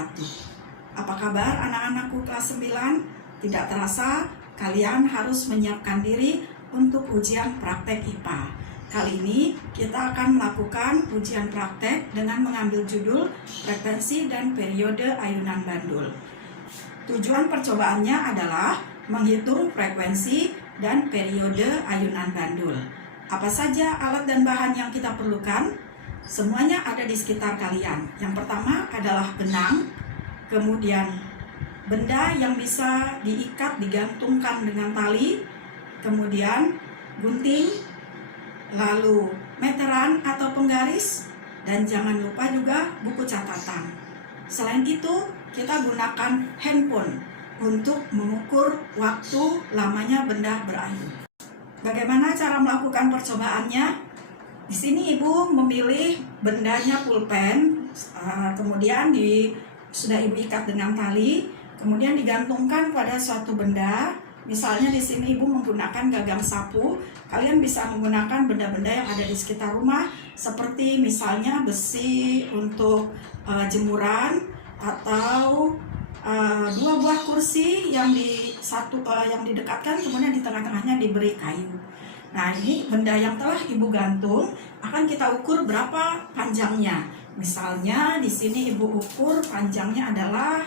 wabarakatuh. Apa kabar anak-anakku kelas 9? Tidak terasa kalian harus menyiapkan diri untuk ujian praktek IPA. Kali ini kita akan melakukan ujian praktek dengan mengambil judul frekuensi dan periode ayunan bandul. Tujuan percobaannya adalah menghitung frekuensi dan periode ayunan bandul. Apa saja alat dan bahan yang kita perlukan? Semuanya ada di sekitar kalian. Yang pertama adalah benang, kemudian benda yang bisa diikat, digantungkan dengan tali, kemudian gunting, lalu meteran atau penggaris, dan jangan lupa juga buku catatan. Selain itu, kita gunakan handphone untuk mengukur waktu lamanya benda berayun. Bagaimana cara melakukan percobaannya? Di sini ibu memilih bendanya pulpen, kemudian sudah ibu ikat dengan tali, kemudian digantungkan pada suatu benda. Misalnya di sini ibu menggunakan gagang sapu. Kalian bisa menggunakan benda-benda yang ada di sekitar rumah, seperti misalnya besi untuk jemuran, atau dua buah kursi yang didekatkan, kemudian di tengah-tengahnya diberi kayu. Nah, ini benda yang telah ibu gantung akan kita ukur berapa panjangnya. Misalnya di sini ibu ukur panjangnya adalah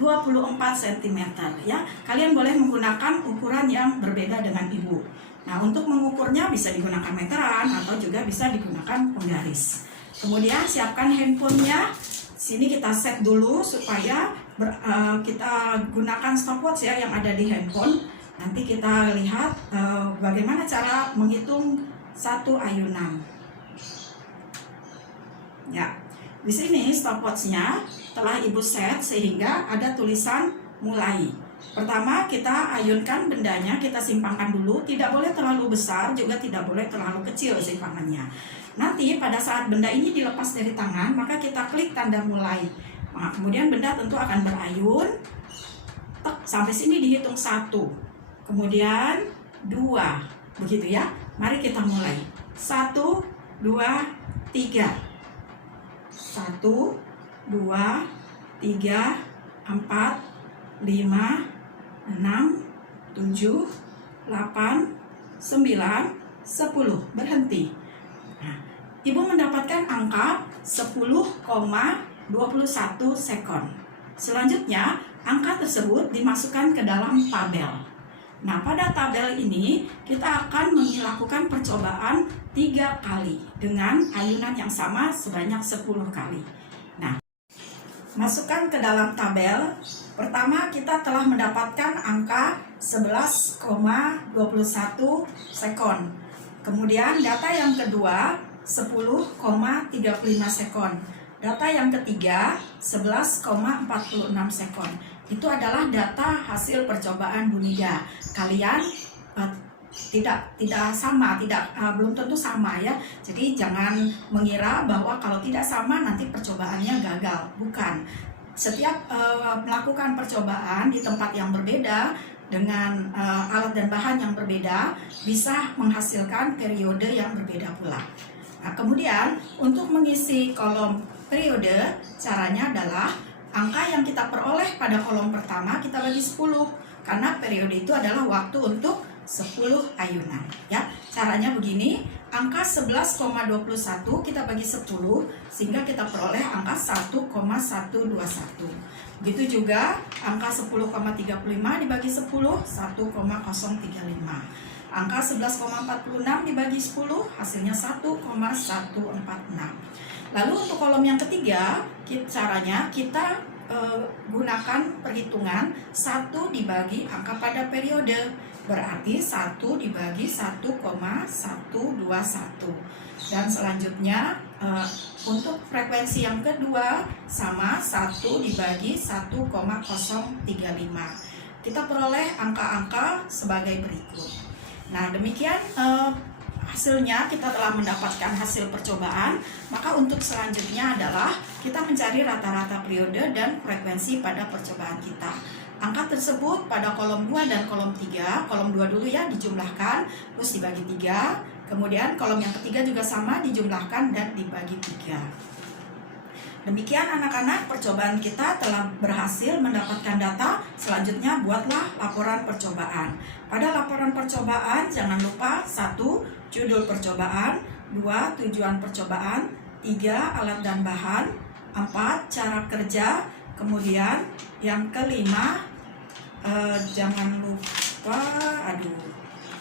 24 cm ya. Kalian boleh menggunakan ukuran yang berbeda dengan ibu. Nah, untuk mengukurnya bisa digunakan meteran atau juga bisa digunakan penggaris. Kemudian siapkan handphonenya. Sini kita set dulu supaya kita gunakan stopwatch ya yang ada di handphone. Nanti kita lihat bagaimana cara menghitung satu ayunan. Ya, di sini stopwatchnya telah ibu set sehingga ada tulisan mulai. Pertama kita ayunkan bendanya, kita simpangkan dulu. Tidak boleh terlalu besar, juga tidak boleh terlalu kecil simpangannya. Nanti pada saat benda ini dilepas dari tangan, maka kita klik tanda mulai. Nah, kemudian benda tentu akan berayun. Tek, sampai sini dihitung 1. Kemudian 2. Begitu ya. Mari kita mulai. 1, 2, 3. 1, 2, 3, 4, 5, 6, 7, 8, 9, 10. Berhenti. Nah, ibu mendapatkan angka 10,21 sekon. Selanjutnya, angka tersebut dimasukkan ke dalam tabel. Nah, pada tabel ini kita akan melakukan percobaan 3 kali dengan ayunan yang sama sebanyak 10 kali. Nah, masukkan ke dalam tabel. Pertama, kita telah mendapatkan angka 11,21 sekon. Kemudian data yang kedua 10,35 sekon. Data yang ketiga 11,46 sekon. Itu adalah data hasil percobaan Bu Nida. Kalian belum tentu sama ya. Jadi jangan mengira bahwa kalau tidak sama nanti percobaannya gagal. Bukan. Setiap melakukan percobaan di tempat yang berbeda dengan alat dan bahan yang berbeda bisa menghasilkan periode yang berbeda pula. Nah, kemudian untuk mengisi kolom periode, caranya adalah angka yang kita peroleh pada kolom pertama kita bagi 10, karena periode itu adalah waktu untuk 10 ayunan ya. Caranya begini, angka 11,21 kita bagi 10 sehingga kita peroleh angka 1,121. Begitu juga angka 10,35 dibagi 10 1,035. Angka 11,46 dibagi 10 hasilnya 1,146. Lalu untuk kolom yang ketiga, caranya kita gunakan perhitungan 1 dibagi angka pada periode. Berarti 1 dibagi 1,121. Dan selanjutnya untuk frekuensi yang kedua sama 1 dibagi 1,035. Kita peroleh angka-angka sebagai berikut. Nah, demikian hasilnya. Kita telah mendapatkan hasil percobaan. Maka untuk selanjutnya adalah kita mencari rata-rata periode dan frekuensi pada percobaan kita. Angka tersebut pada kolom 2 dan kolom 3. Kolom 2 dulu ya, dijumlahkan terus dibagi 3. Kemudian kolom yang ketiga juga sama, dijumlahkan dan dibagi 3. Demikian anak-anak, percobaan kita telah berhasil mendapatkan data. Selanjutnya buatlah laporan percobaan. Pada laporan percobaan jangan lupa 1. Judul percobaan, 2. Tujuan percobaan, 3. Alat dan bahan, 4. Cara kerja, kemudian yang kelima jangan lupa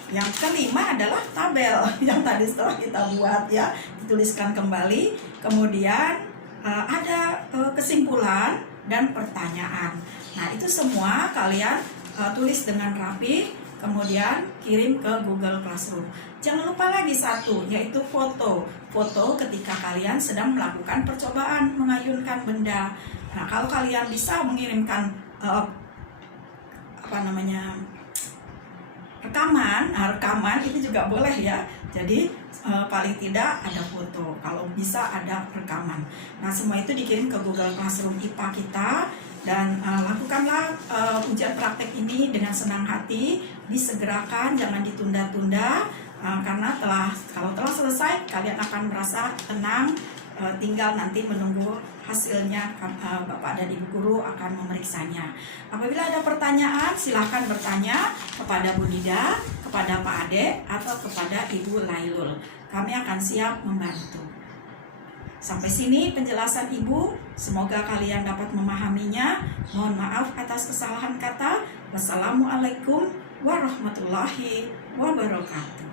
yang kelima adalah tabel yang tadi setelah kita buat ya, dituliskan kembali. Kemudian ada kesimpulan dan pertanyaan. Nah, itu semua kalian tulis dengan rapi, kemudian kirim ke Google Classroom. Jangan lupa lagi satu, yaitu foto. Foto ketika kalian sedang melakukan percobaan mengayunkan benda. Nah, kalau kalian bisa mengirimkan rekaman itu juga boleh ya. Jadi paling tidak ada foto, kalau bisa ada rekaman. Nah, semua itu dikirim ke Google Classroom IPA kita, dan lakukanlah ujian praktek ini dengan senang hati, disegerakan, jangan ditunda-tunda, karena kalau telah selesai kalian akan merasa tenang. Tinggal nanti menunggu hasilnya, Bapak dan Ibu Guru akan memeriksanya. Apabila ada pertanyaan, silahkan bertanya kepada Bu Nida, kepada Pak Ade, atau kepada Ibu Lailul. Kami akan siap membantu. Sampai sini penjelasan Ibu, semoga kalian dapat memahaminya. Mohon maaf atas kesalahan kata. Wassalamualaikum warahmatullahi wabarakatuh.